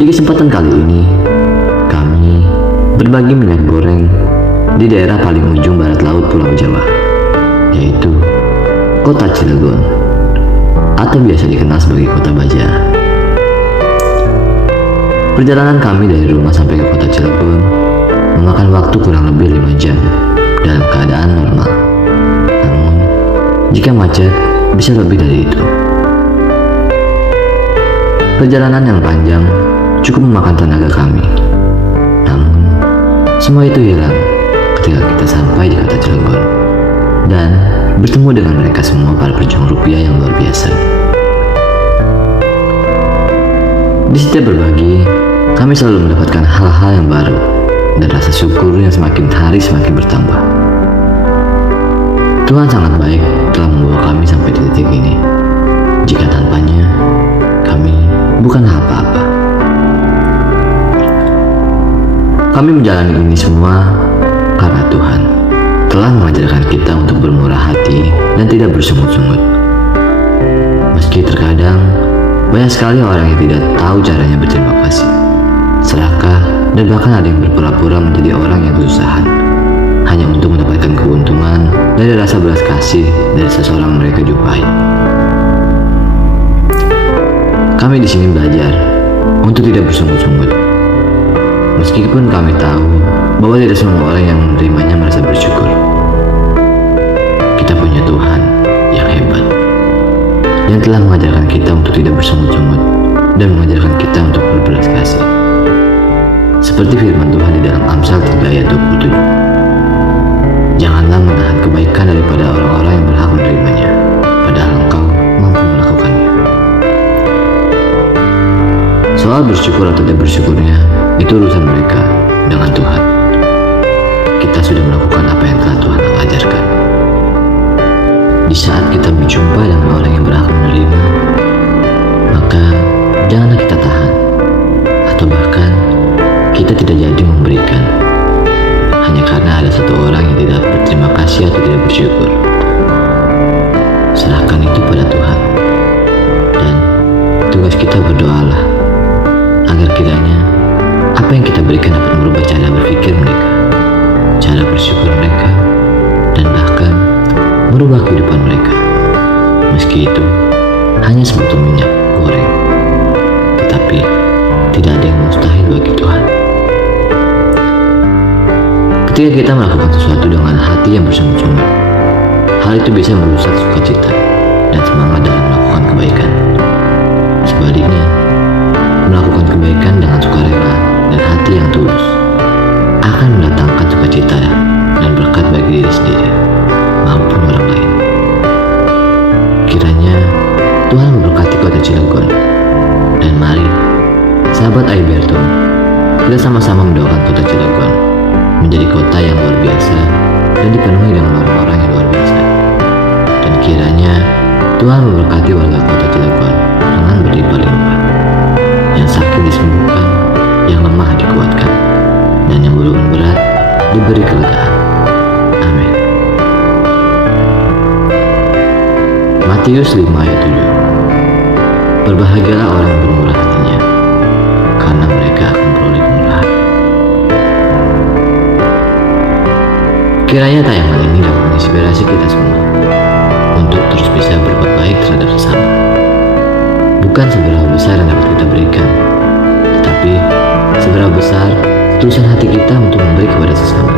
Di kesempatan kali ini, kami berbagi minyak goreng di daerah paling ujung barat laut Pulau Jawa, yaitu Kota Cilegon, atau biasa dikenal sebagai Kota Baja. Perjalanan kami dari rumah sampai ke Kota Cilegon memakan waktu kurang lebih 5 jam dalam keadaan normal. Namun, jika macet, bisa lebih dari itu. Perjalanan yang panjang cukup memakan tenaga kami. Namun, semua itu hilang ketika kita sampai di Kota Cilegon dan bertemu dengan mereka semua para pejuang rupiah yang luar biasa. Di setiap berbagi, kami selalu mendapatkan hal-hal yang baru dan rasa syukur yang semakin hari semakin bertambah. Tuhan sangat baik telah membawa kami sampai di titik ini. Jika tanpanya, kami bukanlah apa-apa. Kami menjalani ini semua karena Tuhan telah mengajarkan kita untuk bermurah hati dan tidak bersungut-sungut. Meski terkadang banyak sekali orang yang tidak tahu caranya berterima kasih, serakah, dan bahkan ada yang berpura-pura menjadi orang yang kesusahan hanya untuk mendapatkan keuntungan dari rasa belas kasih dari seseorang mereka jumpai. Kami di sini belajar untuk tidak bersungut-sungut. Meskipun kami tahu bahwa tidak semua orang yang menerimanya merasa bersyukur. Kita punya Tuhan yang hebat, yang telah mengajarkan kita untuk tidak bersungut-sungut dan mengajarkan kita untuk berbelas kasih. Seperti firman Tuhan di dalam Amsal 3 ayat 27. Janganlah menahan kebaikan daripada orang-orang yang berhak menerimanya, padahal engkau mampu melakukannya. Soal bersyukur atau tidak bersyukurnya, itu urusan mereka dengan Tuhan. Kita sudah melakukan apa yang telah Tuhan ajarkan. Di saat kita berjumpa dengan orang yang berhak menerima, maka janganlah kita tahan, atau bahkan kita tidak jadi memberikan, hanya karena ada satu orang yang tidak berterima kasih atau tidak bersyukur. Serahkan itu pada Tuhan, dan tugas kita berdoalah agar kiranya apa yang kita berikan dapat merubah cara berpikir mereka, cara bersyukur mereka, dan bahkan merubah kehidupan mereka. Meski itu hanya sebotol minyak goreng, tetapi tidak ada yang mustahil bagi Tuhan. Ketika kita melakukan sesuatu dengan hati yang bersungut-sungut, hal itu bisa merusak sukacita dan semangat dalam melakukan kebaikan. Sebaliknya, melakukan kebaikan dengan sukarela dan hati yang tulus akan mendatangkan sukacita dan berkat bagi diri sendiri maupun orang lain. Kiranya Tuhan memberkati Kota Cilegon, dan mari sahabat Aiberto, kita sama-sama mendoakan Kota Cilegon menjadi kota yang luar biasa dan dipenuhi dengan orang-orang yang luar biasa. Dan kiranya Tuhan memberkati warga Kota Cilegon dengan berlimpah-limpah, yang sakit disembuhkan, yang lemah dikuatkan, dan yang beban berat diberi kelegaan. Amin. Matius 5 ayat 7. Berbahagialah orang yang bermurah hatinya, karena mereka akan beroleh kemurahan. Kiranya tayangan ini dapat menginspirasi kita semua untuk terus bisa berbuat baik terhadap sesama. Bukan seberapa besar yang dapat kita berikan, tetapi seberapa besar ketulusan hati kita untuk memberi kepada sesama.